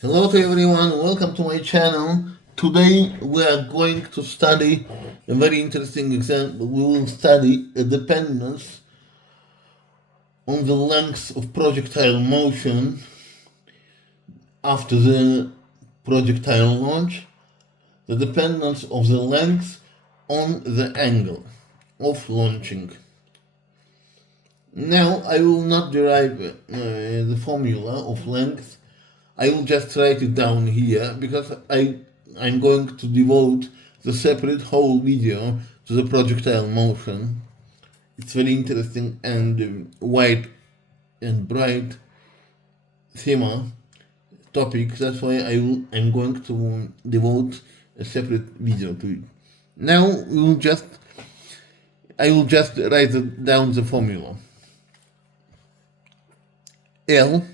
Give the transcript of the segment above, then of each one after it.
Hello to everyone, welcome to my channel. Today we are going to study a very interesting example. We will study a dependence on the length of projectile motion after the projectile launch, the dependence of the length on the angle of launching. Now I will not derive the formula of length. I will just write it down here because I'm going to devote the separate whole video to the projectile motion. It's very interesting and wide and bright theme topic. That's why I'm going to devote a separate video to it. Now I will just write down the formula. L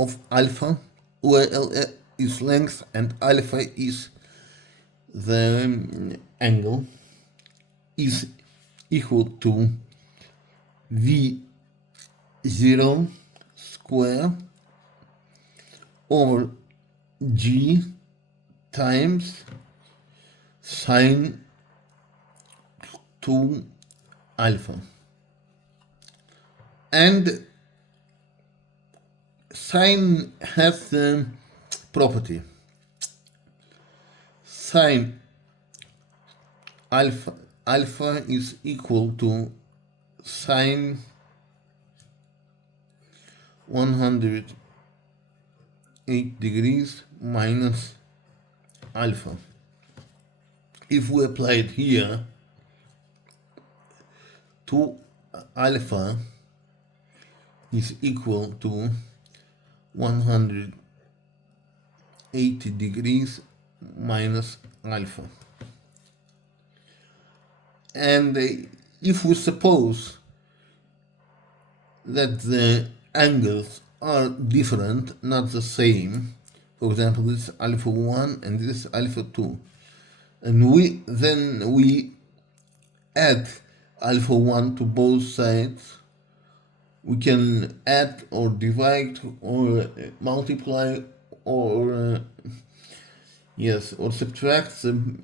of alpha, where L is length and alpha is the angle, is equal to V0 square over G times sine 2 alpha. And sine has the property sine alpha is equal to sine 108 degrees minus alpha. If we apply it here, 2 alpha is equal to 180 degrees minus alpha. And if we suppose that the angles are different, not the same, for example, this is alpha 1 and this is alpha 2, and we add alpha 1 to both sides, we can add or divide or multiply or or subtract from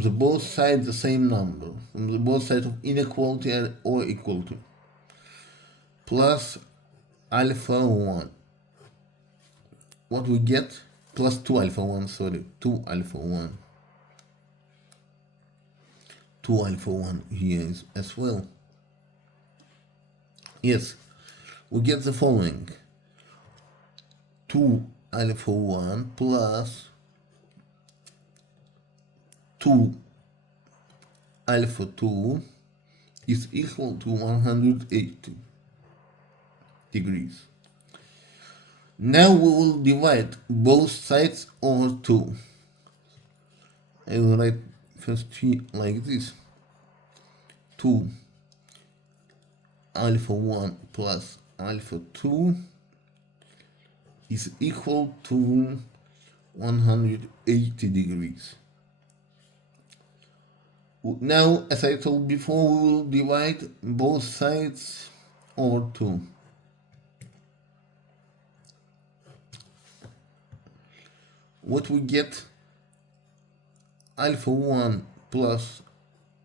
the both sides the same number, from the both sides of inequality or equality, plus alpha 1. What we get? Plus 2 alpha 1, sorry, 2 alpha 1. 2 alpha 1 here as well. Yes, we get the following: 2 alpha 1 plus 2 alpha 2 is equal to 180 degrees. Now we will divide both sides over 2. I will write first here like this: 2 alpha 1 plus alpha 2 is equal to 180 degrees. Now, as I told before, we will divide both sides over 2. What we get? Alpha 1 plus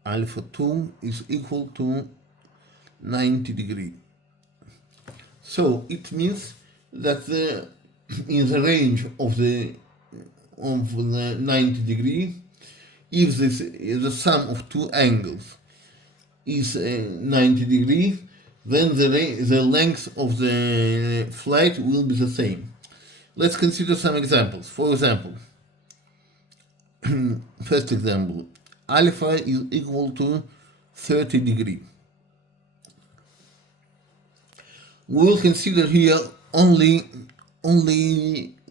alpha 2 is equal to 90 degrees. So it means that in the range of the 90 degree, if the sum of two angles is 90 degrees, then the length of the flight will be the same. Let's consider some examples. For example, first example, alpha is equal to 30 degrees. We will consider here only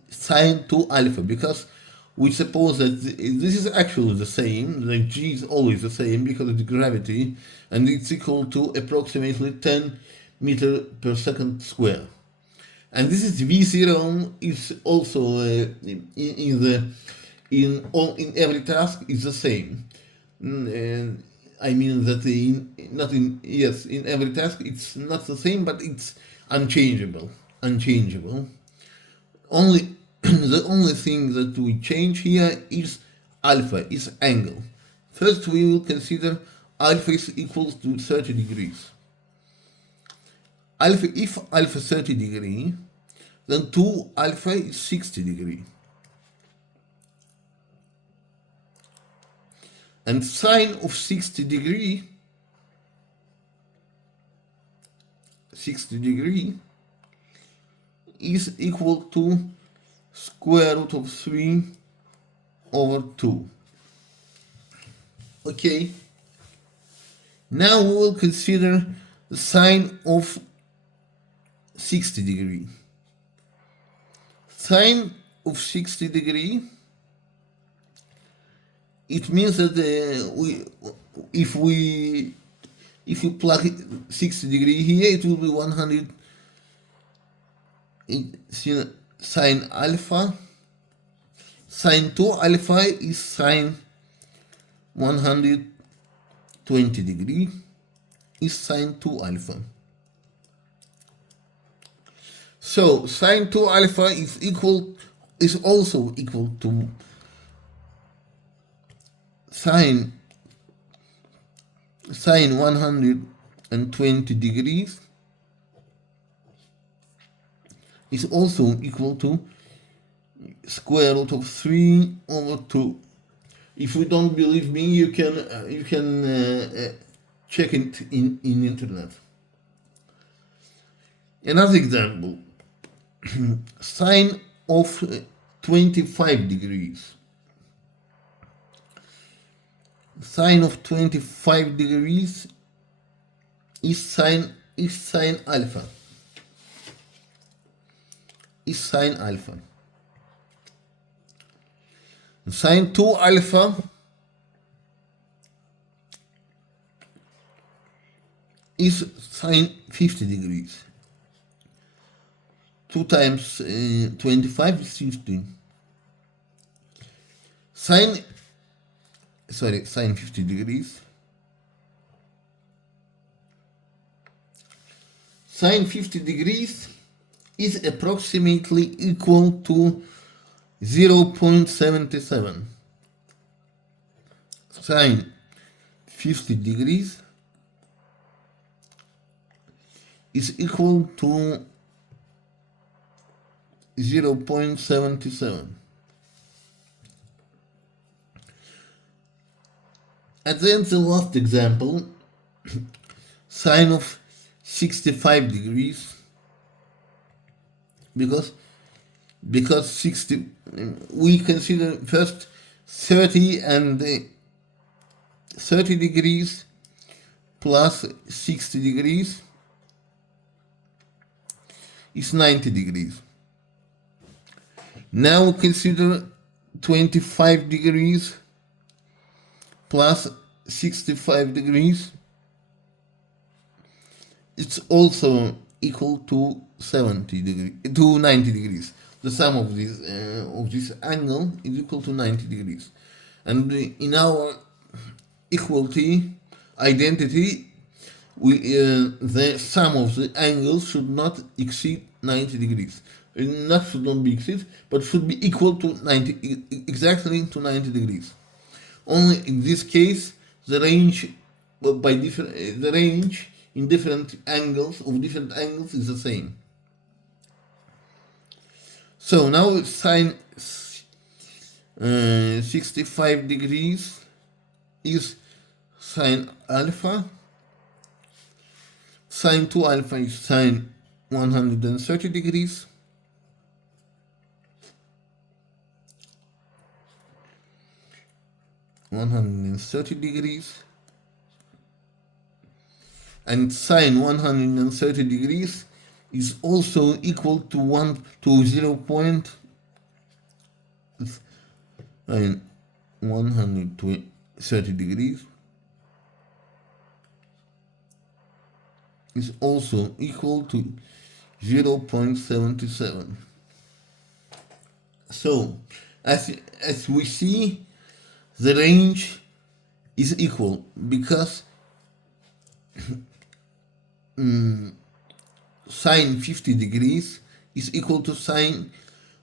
sine 2 alpha, because we suppose that this is actually the same, like G is always the same because of the gravity, and it's equal to approximately 10 meters per second square. And this is V0 is also in every task is the same. And I mean that in every task it's not the same, but it's unchangeable. Only the only thing that we change here is alpha, is angle. First we will consider alpha is equal to 30 degrees. If alpha 30 degree, then 2 alpha is 60 degree. And sine of 60 degree is equal to square root of 3 over 2. Okay. Now we will consider the sine of 60 degree. Sine of 60 degree, it means that if you plug 60 degree here, it will be 100 sine alpha. Sine 2 alpha is sine 120 degree, is sine 2 alpha. So sine 2 alpha is also equal to sine 120 degrees is also equal to square root of 3 over 2. If you don't believe me, you can check it in internet. Another example, sine of 25 degrees. Sine of 25 degrees is sine alpha. Sine 2 alpha is sine 50 degrees. 2 times 25 is 15. Sine 50 degrees. Sine 50 degrees is approximately equal to 0.77. Sine 50 degrees is equal to 0.77. And then the last example, sine of 65 degrees, because 60, we consider first 30 and 30 degrees plus 60 degrees is 90 degrees. Now consider 25 degrees plus 65 degrees. It's also equal to 90 degrees. The sum of this angle is equal to 90 degrees. And in our identity, the sum of the angles should not exceed 90 degrees. Should not be exceed, but should be equal to 90, exactly to 90 degrees. Only in this case, the range in different angles is the same. So now sine 65 degrees is sine alpha. Sine 2 alpha is sine 130 degrees. And sine 130 degrees is also equal to 130 degrees is also equal to 0.77. So as we see, the range is equal because sine 50 degrees is equal to sine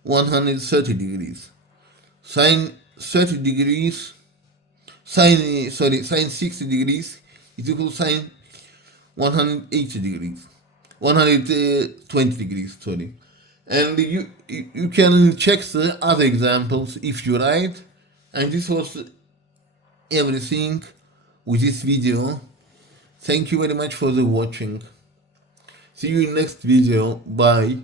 130 degrees. Sine 30 degrees, sine 60 degrees is equal to sine 180 degrees. 120 degrees, sorry. And you can check the other examples if you write. And this was everything with this video. Thank you very much for the watching. See you in next video. Bye.